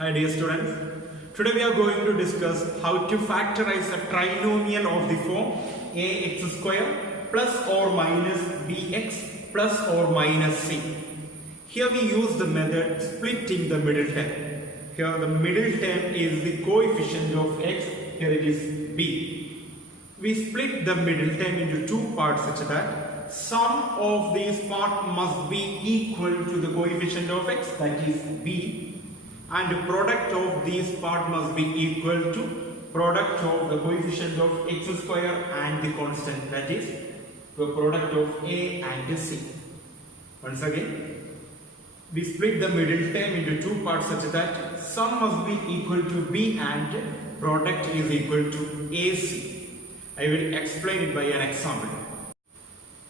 Hi dear students, today we are going to discuss how to factorize a trinomial of the form ax square plus or minus bx plus or minus c. Here we use the method splitting the middle term. Here the middle term is the coefficient of x, here it is b. We split the middle term into two parts such that sum of these parts must be equal to the coefficient of x, that is b, and the product of these parts must be equal to product of the coefficient of x square and the constant, that is the product of a and c. Once again, we split the middle term into two parts such that sum must be equal to b and product is equal to ac. I will explain it by an example.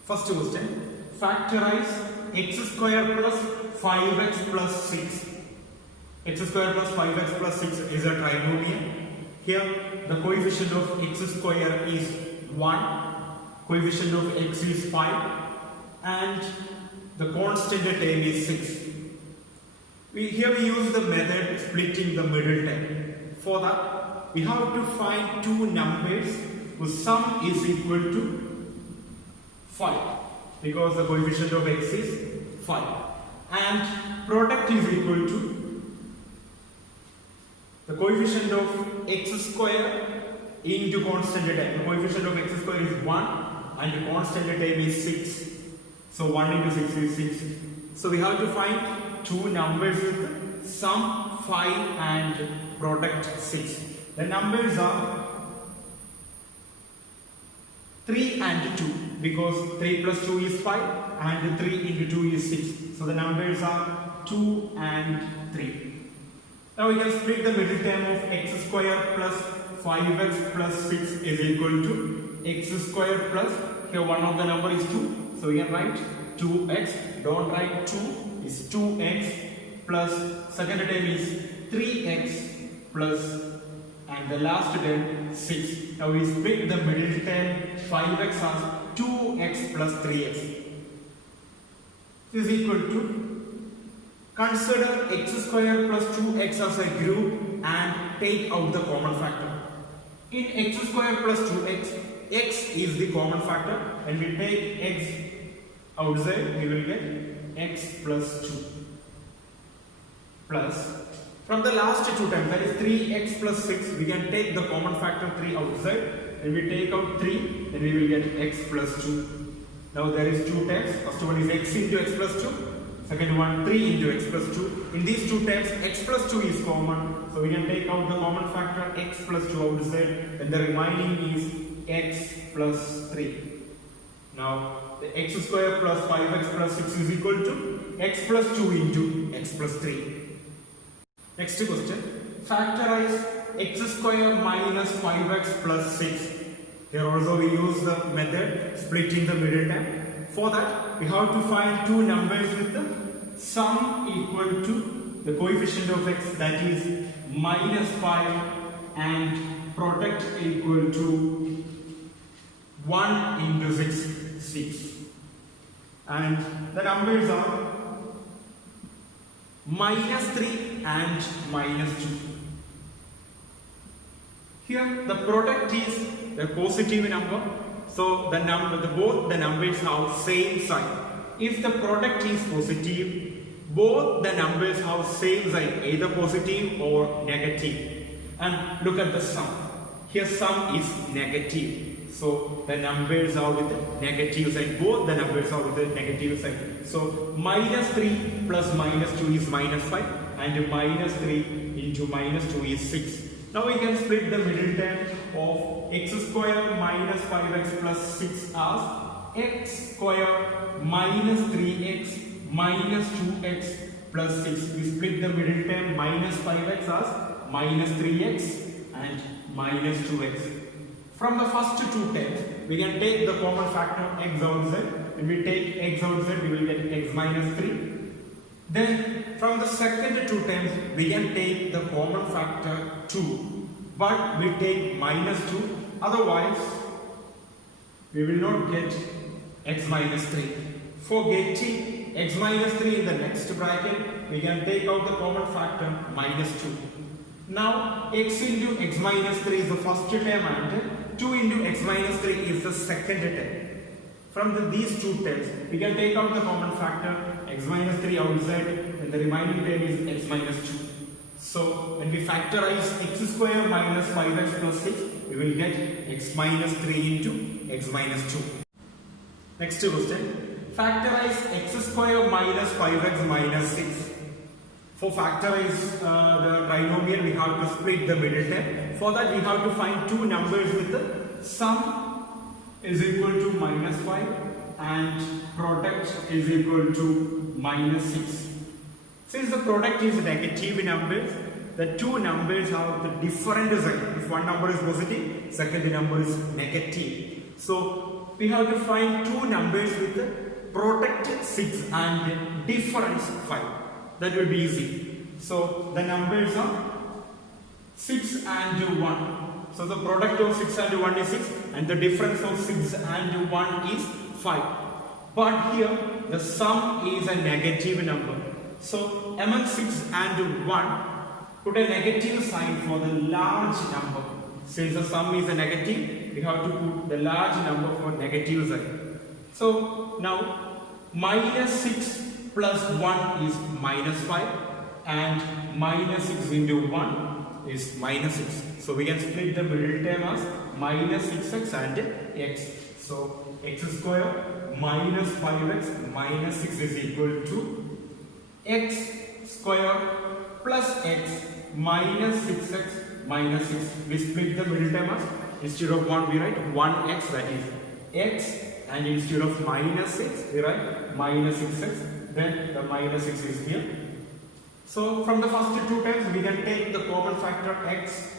First question, factorize x square plus 5x plus 6. X square plus 5x plus 6 is a trinomial. Here the coefficient of x square is 1, coefficient of x is 5 and the constant term is 6. Here we use the method splitting the middle term. For that we have to find two numbers whose sum is equal to 5 because the coefficient of x is 5 and product is equal to the coefficient of x square into constant term. The coefficient of x square is 1 and the constant term is 6. So 1 into 6 is 6. So we have to find two numbers with sum 5 and product 6. The numbers are 3 and 2 because 3 plus 2 is 5 and 3 into 2 is 6. So the numbers are 2 and 3. Now we can split the middle term of x square plus 5x plus 6 is equal to x square plus, here one of the number is 2. So we can write 2x, don't write 2, is 2x plus second term is 3x plus and the last term 6. Now we split the middle term 5x as 2x plus 3x. This is equal to, consider x square plus 2x as a group and take out the common factor. In x square plus 2x, x is the common factor and we take x outside, we will get x plus 2 plus from the last two terms, that is 3x plus 6, we can take the common factor 3 outside and we take out 3, then we will get x plus 2. Now there is two terms, first one is x into x plus 2, second one 3 into x plus 2. In these two terms x plus 2 is common, so we can take out the common factor x plus 2 outside and the remaining is x plus 3. Now the x square plus 5x plus 6 is equal to x plus 2 into x plus 3. Next question, factorize x square minus 5x plus 6. Here also we use the method splitting the middle term. For that we have to find two numbers with the sum equal to the coefficient of x, that is minus 5 and product equal to 1 into 6. And the numbers are minus 3 and minus 2. Here the product is a positive number, so both the numbers have same sign. If the product is positive, both the numbers have same sign, either positive or negative. And look at the sum. Here sum is negative, so the numbers are with the negative sign. Both the numbers are with the negative sign. So minus 3 plus minus 2 is minus 5 and minus 3 into minus 2 is 6. Now we can split the middle term of x square minus 5x plus 6 as x square minus 3x minus 2x plus 6. We split the middle term minus 5x as minus 3x and minus 2x. From the first two terms, we can take the common factor x outside. When we take x outside, we will get x minus 3. Then from the second two terms, we can take the common factor 2. But we take minus 2. Otherwise, we will not get x minus 3. For getting x minus 3 in the next bracket, we can take out the common factor minus 2. Now x into x minus 3 is the first term and 2 into x minus 3 is the second term. From these two terms, we can take out the common factor x minus 3 outside and the remaining term is x minus 2. So when we factorize x square minus 5x plus 6, we will get x minus 3 into x minus 2. Next question, factorize x square minus 5x minus 6. For factorize the trinomial, we have to split the middle term. For that, we have to find two numbers with the sum is equal to minus 5 and product is equal to minus 6. Since the product is negative numbers, the two numbers have the different sign. If one number is positive, second number is negative. So we have to find two numbers with the product 6 and difference 5. That will be easy. So the numbers are 6 and 1. So the product of 6 and 1 is 6 and the difference of 6 and 1 is 5. But here the sum is a negative number. So among 6 and 1, put a negative sign for the large number. Since the sum is a negative, we have to put the large number for negative sign. So now minus 6 plus 1 is minus 5 and minus 6 into 1 is minus 6. So we can split the middle term as minus 6x and x. So x square minus 5x minus 6 is equal to x square plus x minus 6x minus 6. We split the middle term as, instead of 1 we write 1x, that is x, and instead of minus 6 we write minus 6x, then the minus 6 is here. So from the first two terms we can take the common factor x.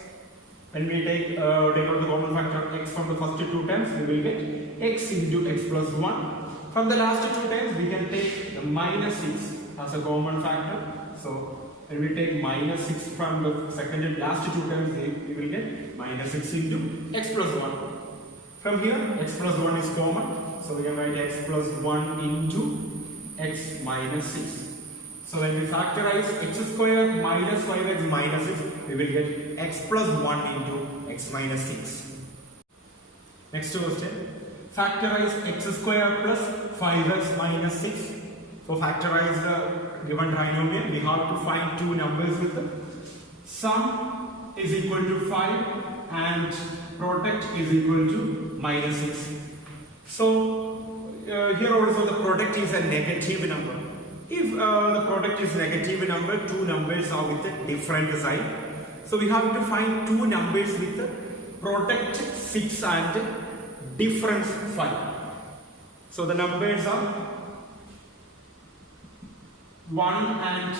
When we take out the common factor x from the first two terms, we will get x into x plus 1. From the last two terms we can take the minus 6 as a common factor. So when we take minus 6 from the second and last two terms, we will get minus 6 into x plus 1. From here x plus 1 is common, so we can write x plus 1 into x minus 6. So when we factorize x square minus 5x minus 6, we will get x plus 1 into x minus 6. Next question, factorize x square plus 5x minus 6. For factorize the given trinomial, we have to find two numbers with the sum is equal to 5 and product is equal to minus 6. So here also the product is a negative number. If the product is negative number, two numbers are with a different sign. So we have to find two numbers with the product 6 and difference 5. So the numbers are 1 and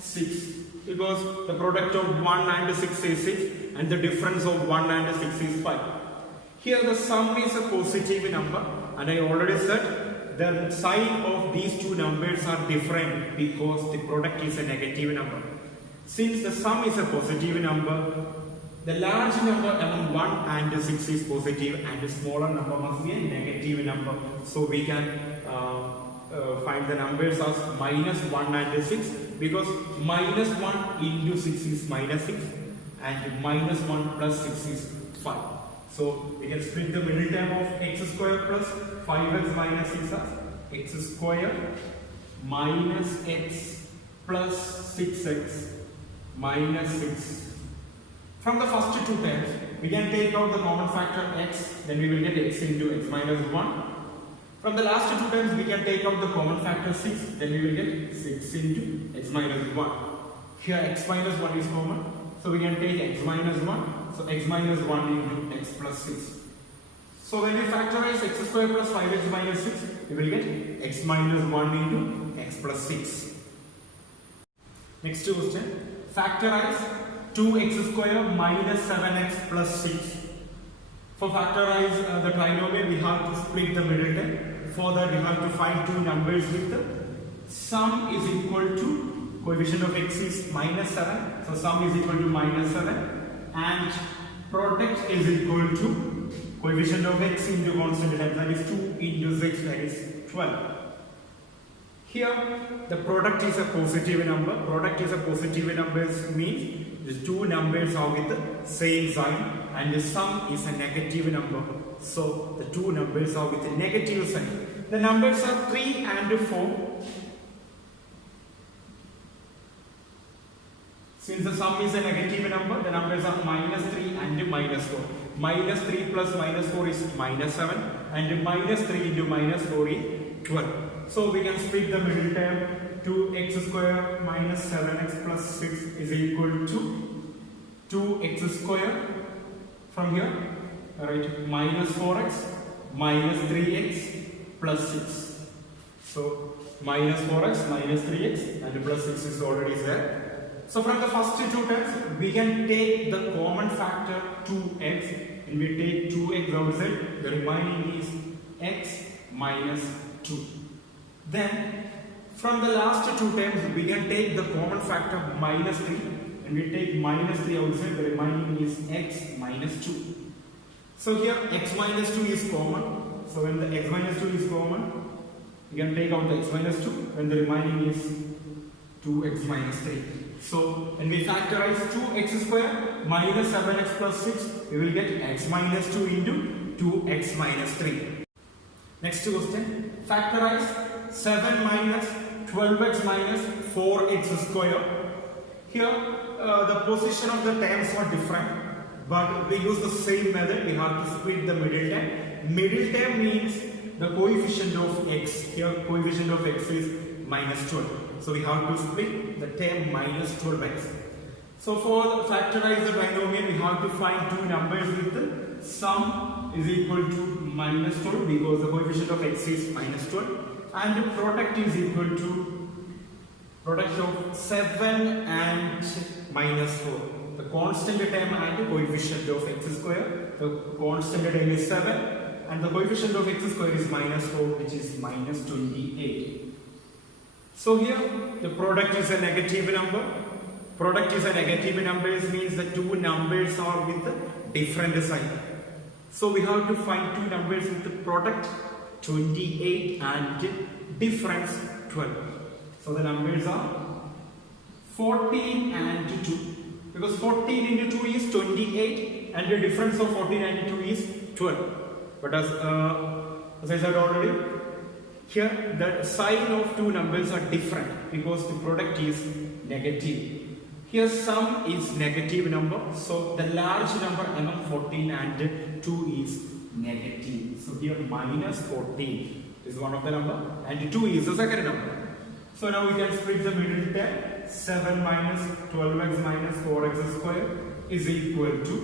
6, because the product of 1 and 6 is 6 and the difference of 1 and 6 is 5. Here the sum is a positive number, and I already said the sign of these two numbers are different because the product is a negative number. Since the sum is a positive number, the large number among 1 and 6 is positive and the smaller number must be a negative number. So we can find the numbers as minus 1 and 6, because minus 1 into 6 is minus 6 and minus 1 plus 6 is 5. So we can split the middle term of x square plus 5x minus 6 as x square minus x plus 6x minus 6. From the first two terms, we can take out the common factor x, then we will get x into x minus 1. From the last two terms, we can take out the common factor 6, then we will get 6 into x minus 1. Here x minus 1 is common, so we can take x minus 1. So x minus 1 into x plus 6. So when we factorize x square plus 5x minus 6, we will get x minus 1 into x plus 6. Next question, factorize 2x square minus 7x plus 6. For factorize the trinomial, we have to split the middle term. For that, we have to find two numbers with the sum is equal to, coefficient of x is minus 7, so sum is equal to minus 7, and product is equal to coefficient of x into constant term, that is 2 into 6, that is 12. Here the product is a positive number. Product is a positive number means the two numbers are with the same sign, and the sum is a negative number. So the two numbers are with a negative sign. The numbers are 3 and 4. Since the sum is a negative number, the numbers are -3 and -4. -3 plus -4 is -7, and -3 into -4 is 12. So we can split the middle term. 2x square minus 7x plus 6 is equal to 2x square. From here, right, minus 4x minus 3x plus 6. So minus 4x minus 3x and plus 6 is already there. So from the first two terms, we can take the common factor 2x, and we take 2x outside. The remaining is x minus 2. Then from the last two terms, we can take the common factor minus 3, and we take minus 3 outside. The remaining is x minus 2. So here x minus 2 is common. So when the x minus 2 is common, we can take out the x minus 2, and the remaining is 2x minus 3. So when we factorize 2x square minus 7x plus 6, we will get x minus 2 into 2x minus 3. Next question, factorize 7 minus 12x minus 4x square. Here the position of the terms are different, but we use the same method. We have to split the middle term. Middle term means the coefficient of x. Here coefficient of x is minus 12. So we have to split the term minus 12x. So for factorize the binomial, we have to find two numbers with the sum is equal to minus 12 because the coefficient of x is minus 12, and the product is equal to product of 7 and minus 4. The constant term and the coefficient of x square. The constant term is 7 and the coefficient of x square is minus 4, which is minus 28. So here the product is a negative number. Product is a negative number means the two numbers are with the different sign. So we have to find two numbers with the product 28 and difference 12. So the numbers are 14 and 2. Because 14 into 2 is 28 and the difference of 14 and 2 is 12. But as I said already, here the sign of two numbers are different because the product is negative. Here sum is negative number, so the large number among 14 and 2 is negative. So here minus 14 is one of the number and 2 is the second number. So now we can split the middle term. 7 minus 12x minus 4x square is equal to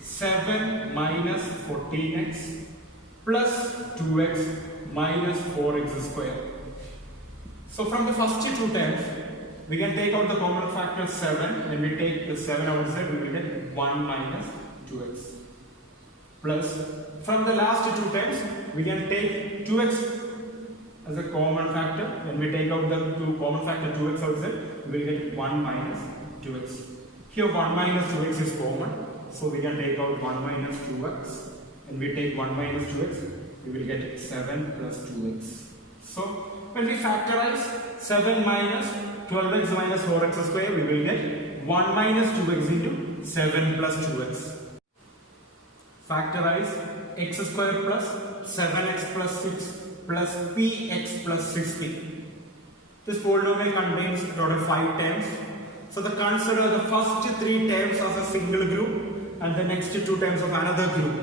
7 minus 14x plus 2x minus 4x square. So from the first two terms, we can take out the common factor 7, and we take the 7 outside, we will get 1 minus 2x. Plus, from the last two terms, we can take 2x as a common factor, and we take out the common factor 2x outside, we will get 1 minus 2x. Here 1 minus 2x is common, so we can take out 1 minus 2x, and we take 1 minus 2x, we will get 7 plus 2x. So, when we factorize 7 minus 12x minus 4x square, we will get 1 minus 2x into 7 plus 2x. Factorize x square plus 7x plus 6 plus px plus 6p. This polynomial contains total 5 terms. So consider the first 3 terms as a single group and the next 2 terms of another group.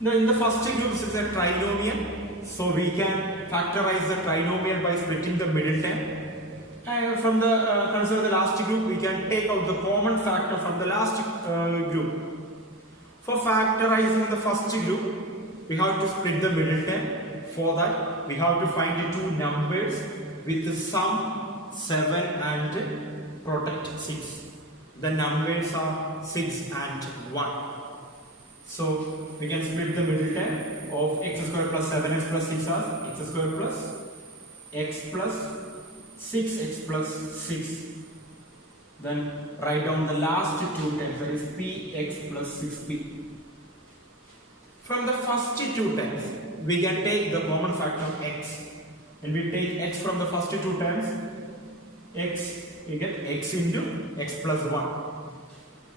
Now in the first group is a trinomial, so we can factorize the trinomial by splitting the middle term. And from the consider the last group, we can take out the common factor from the last group. For factorizing the first group, we have to split the middle term. For that, we have to find the two numbers with the sum 7 and product 6. The numbers are 6 and 1. So we can split the middle term of x square plus 7x plus 6 as x square plus x plus 6x plus 6. Then write down the last two terms, that is px plus 6p. From the first two terms, we can take the common factor of x. and we take x from the first two terms, x, we get x into x plus 1.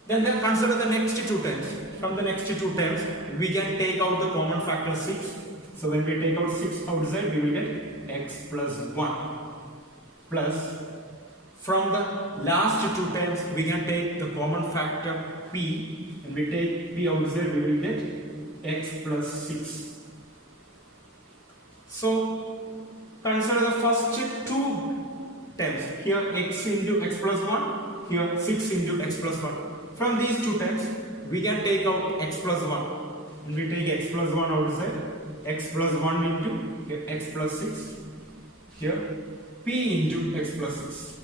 Then consider the next two terms. From the next two terms, we can take out the common factor 6. So when we take out 6 outside, we will get x plus 1 plus, from the last two terms, we can take the common factor p, and we take p outside, we will get x plus 6. So consider the first two terms. Here x into x plus 1, here 6 into x plus 1. From these two terms, we can take out x plus 1. And we take x plus 1 outside, x plus 1 into x plus 6. Here p into x plus 6.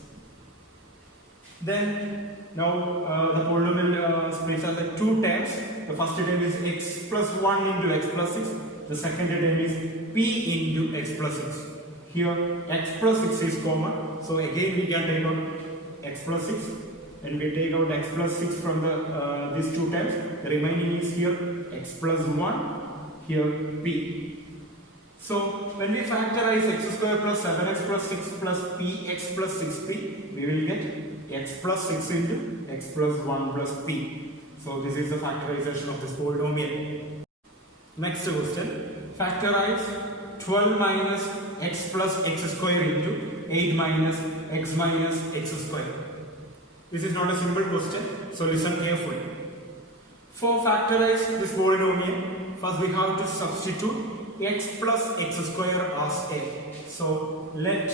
Then now the polynomial splits are the two terms. The first term is x plus 1 into x plus 6. The second term is p into x plus 6. Here x plus 6 is common. So again we can take out x plus 6. And we take out x plus 6 from the these two terms. The remaining is here x plus 1, here p. So when we factorize x square plus 7x plus 6 plus px plus 6p, we will get x plus 6 into x plus 1 plus p. So this is the factorization of this polynomial. Next question. Factorize 12 minus x plus x square into 8 minus x square. This is not a simple question, so listen carefully. For factorize this polynomial, first we have to substitute x plus x square as a. So let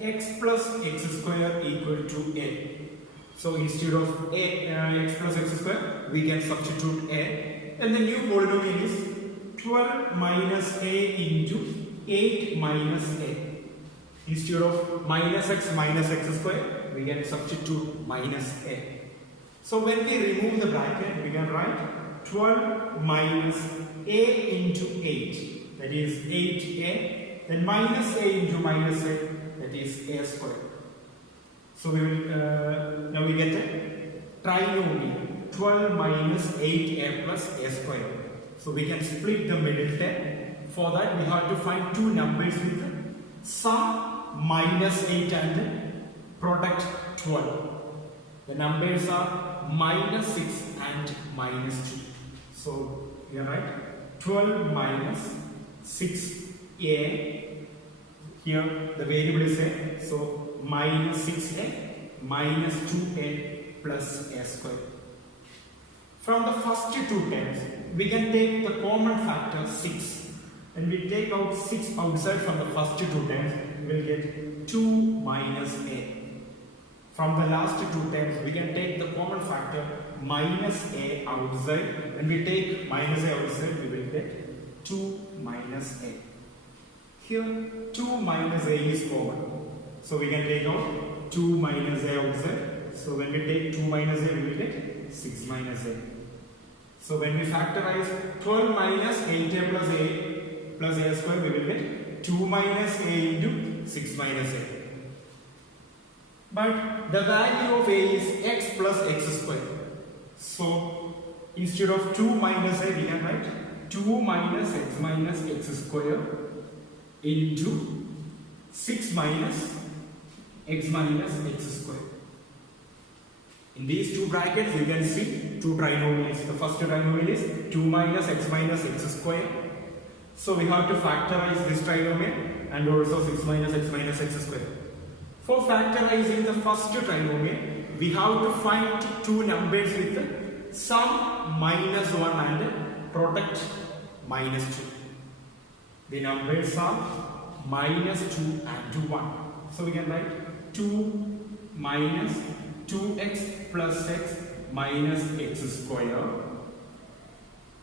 x plus x square equal to a. So instead of x plus x square, we can substitute a. And the new polynomial is 12 minus a into 8 minus a. Instead of minus x square, we can substitute minus a. So when we remove the bracket, we can write 12 minus a into 8, that is 8a, then minus a into minus a, that is a square. So we will now we get a trinomial 12 minus 8a plus a square. So we can split the middle term. For that we have to find two numbers with sum minus 8 and product 12. The numbers are minus 6 and minus 2. So you are right. 12 minus 6a. Here the variable is a. So minus 6a minus 2a plus a square. From the first two terms, we can take the common factor 6. And we take out 6 outside from the first two terms, we will get 2 minus a. From the last two terms, we can take the common factor minus a outside. When we take minus a outside, we will get 2 minus a. Here 2 minus a is common. So we can take out 2 minus a outside. So when we take 2 minus a, we will get 6 minus a. So when we factorize 12 minus 8a plus a square, we will get 2 minus a into 6 minus a. But the value of a is x plus x square. So instead of 2 minus a, we can write 2 minus x square into 6 minus x square. In these two brackets, you can see two trinomials. The first trinomial is 2 minus x square. So we have to factorize this trinomial and also 6 minus x square. For factorizing the first trinomial, we have to find two numbers with sum minus 1 and product minus 2. The numbers are minus 2 and 1. So we can write 2 minus 2x plus x minus x square.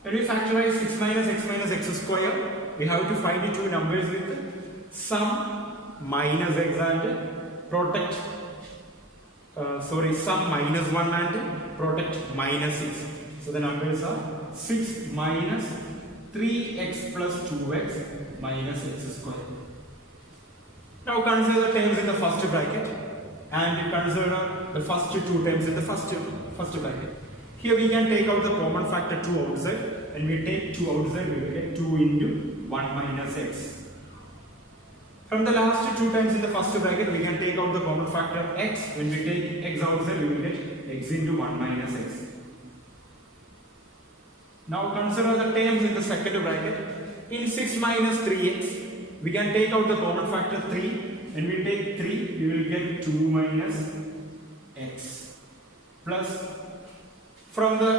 When we factorize 6 minus x square, we have to find the two numbers with sum minus x and product sum minus 1 and product minus 6. So the numbers are 6 minus 3x plus 2x minus x square. Now consider the terms in the first bracket and consider the first two terms in the first bracket. Here we can take out the common factor 2 outside. When we take 2 outside, we will get 2 into 1 minus x. From the last two times in the first bracket, we can take out the common factor x. When we take x outside, we will get x into 1 minus x. Now consider the terms in the second bracket. In 6 minus 3x, we can take out the common factor 3. When we take 3, we will get 2 minus x. Plus, from the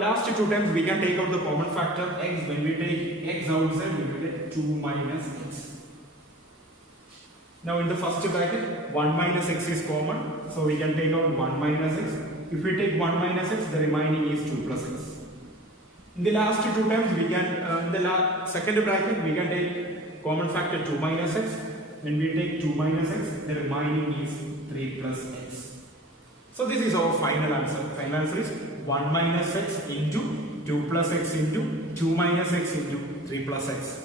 last two times, we can take out the common factor x. When we take x outside, we will get 2 minus x. Now in the first bracket, 1 minus x is common, so we can take out 1 minus x. If we take 1 minus x, the remaining is 2 plus x. In the last two times, we can, in the second bracket, we can take common factor 2 minus x. When we take 2 minus x, the remaining is 3 plus x. So this is our final answer. Final answer is 1 minus x into 2 plus x into 2 minus x into 3 plus x.